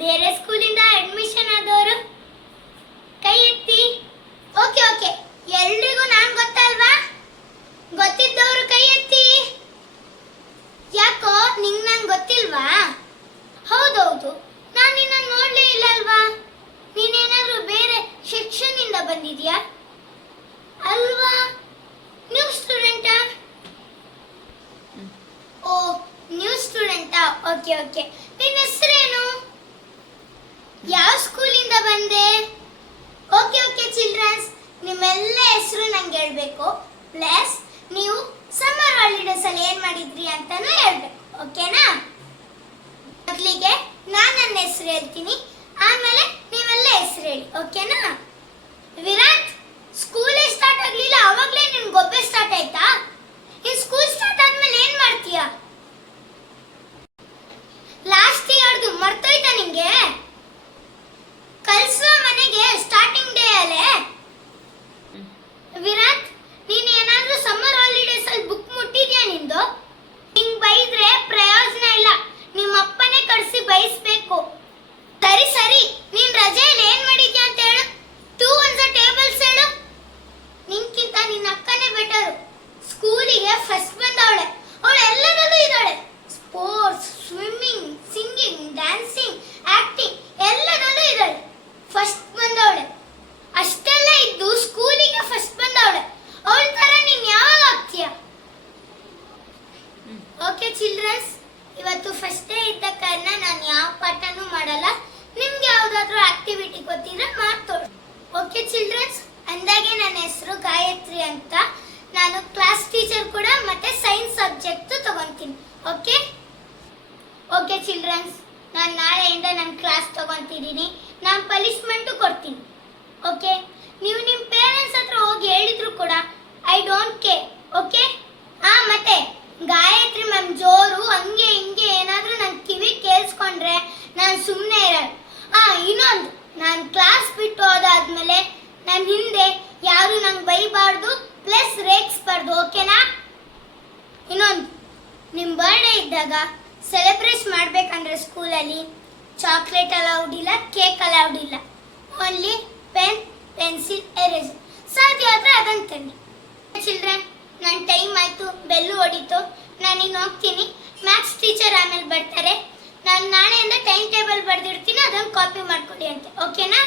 ಬೇರೆ ಸ್ಕೂಲಿಂದ ಅಡ್ಮಿಷನ್ ಆದವರು? ಕೈ ಎತ್ತಿ. ಓಕೆ ಓಕೆ ಎಲ್ರಿಗೂ ನಾನು ಗೊತ್ತಲ್ವಾ? ಗೊತ್ತಿದ್ದವರು ಕೈ ಎತ್ತಿ. ಯಾಕೋ ನಿಂಗೆ ನಂಗೆ ಗೊತ್ತಿಲ್ವಾ? ಹೌದೌದು. ನಾನು ನಿನ್ನ ನೋಡಲೇ ಇಲ್ಲ ಅಲ್ವಾ ನೀನೇನಾದ್ರೂ ಬೇರೆ ಶಿಕ್ಷಣದಿಂದ ಬಂದಿದ್ಯಾ? ಅಲ್ವಾ? ನ್ಯೂ ಸ್ಟೂಡೆಂಟಾ ಓ ನ್ಯೂ ಸ್ಟೂಡೆಂಟಾ ಓಕೆ ಓಕೆ ನಿನ್ನ ಹೆಸರೇನು? ಯಾವ ಸ್ಕೂಲಿಂದ ಬಂದೆ? ಓಕೆ ಓಕೆ ಚಿಲ್ಡ್ರನ್ಸ್ ನಿಮ್ಮೆಲ್ಲ ಹೆಸರು ನಂಗೆ ಹೇಳಬೇಕು. ಪ್ಲಸ್ ನೀವು ಸಮ್ಮರ್ ಹಾಲಿಡೇಸ್ ಅಲ್ಲಿ ಏನ್ ಮಾಡಿದ್ರಿ ಅಂತಾನೂ ಹೇಳ್ಬೇಕು. ಓಕೆನಾ ಮೊದಲಿಗೆ ನಾನು ನನ್ನ ಹೆಸರು ಹೇಳ್ತೀನಿ. ಸ್ವಿಮ್ಮಿಂಗ್ ಸಿಂಗಿಂಗ್ ಡ್ಯಾನ್ಸಿಂಗ್ ಆಕ್ಟಿಂಗ್ ಎಲ್ಲದಲ್ಲೂ ಇದ್ದಾಳೆ. ಫಸ್ಟ್ ಬಂದವಳೆ. ಅಷ್ಟೆಲ್ಲ ಇದ್ದು ಸ್ಕೂಲಿಗೆ ಫಸ್ಟ್ ಬಂದವಳೆ. ಅವಳ ತರ ನೀನ್ ಯಾವಾಗ ಆಗ್ತೀಯ? ಓಕೆ ಚಿಲ್ಡ್ರನ್ಸ್ ಇವತ್ತು ಫಸ್ಟ್ ಡೇ ಇದ್ದ ಕಾರಣ ನಾನು ಯಾವ ಪಾಠನೂ ಮಾಡಲ್ಲ. ನಿಮ್ಗೆ ಯಾವ್ದಾದ್ರು ಆಕ್ಟಿವಿಟಿ ಗೊತ್ತಿದ್ರೆ ಮಾಡ್ತೋಳಿ ಓಕೆ ಚಿಲ್ಡ್ರನ್ಸ್ ಅಂದಾಗೆ ನನ್ನ ಹೆಸರು ಗಾಯತ್ರಿ ಅಂತ. ನಾನು ಕ್ಲಾಸ್ ಟೀಚರ್ ಕೂಡ ಮತ್ತೆ ಸೈನ್ಸ್ ಸಬ್ಜೆಕ್ಟ್ ತಗೊಂತೀನಿ. ಓಕೆ ಓಕೆ ಚಿಲ್ಡ್ರನ್ಸ್, ನಾನು ನಾಳೆಯಿಂದ ನನ್ನ ಕ್ಲಾಸ್ ತಗೊಂತಿದ್ದೀನಿ. ನಾನು ಪನಿಷ್ಮೆಂಟು ಕೊಡ್ತೀನಿ, ಓಕೆ? ನೀವು ನಿಮ್ಮ ಪೇರೆಂಟ್ಸ್ ಹತ್ರ ಹೋಗಿ ಹೇಳಿದ್ರು ಕೂಡ ಐ ಡೋಂಟ್ ಕೇರ್ ಓಕೆ? ಹಾ ಮತ್ತೆ, ಗಾಯತ್ರಿ ಮ್ಯಾಮ್ ಜೋರು, ಹಂಗೆ, ಹಿಂಗೆ ಏನಾದರೂ ನನ್ನ ಕಿವಿ ಕೇಳಿಸ್ಕೊಂಡ್ರೆ ನಾನು ಸುಮ್ಮನೆ ಇರಲ್ಲ. ಹಾ ಇನ್ನೊಂದು, ನಾನು ಕ್ಲಾಸ್ ಬಿಟ್ಟು ಹೋದಾದ್ಮೇಲೆ ನನ್ನ ಹಿಂದೆ ಯಾರು ನಂಗೆ ಬೈಬಾರ್ದು ಪ್ಲಸ್ ರೇಗಿಸ್ಬಾರ್ದು ಓಕೆನಾ? ಇನ್ನೊಂದು ನಿಮ್ಮ ಬರ್ಡೇ ಇದ್ದಾಗ ಸೆಲೆಬ್ರೇಟ್ ಮಾಡಬೇಕಂದ್ರೆ ಸ್ಕೂಲಲ್ಲಿ ಚಾಕ್ಲೇಟ್ ಅಲೌಡ್ ಇಲ್ಲ ಕೇಕ್ ಅಲೌಡ್ ಇಲ್ಲ. ಓನ್ಲಿ ಪೆನ್ ಪೆನ್ಸಿಲ್ ಎರೇಸರ್ ಸಾಧ್ಯ ಆದರೆ ಅದನ್ನು ತನ್ನಿ. ಚಿಲ್ಡ್ರನ್ ನನ್ನ ಟೈಮ್ ಆಯಿತು, ಬೆಲ್ಲು ಹೊಡಿತು. ನಾನು ಇನ್ನು ಹೋಗ್ತೀನಿ. ಮ್ಯಾಥ್ಸ್ ಟೀಚರ್ ಆಮೇಲೆ ಬರ್ತಾರೆ. ನಾನು ನಾಳೆಯಿಂದ ಟೈಮ್ ಟೇಬಲ್ ಬರೆದಿರ್ತೀನಿ, ಅದನ್ನು ಕಾಪಿ ಮಾಡ್ಕೊಡಿ ಅಂತೆ. ಓಕೆನಾ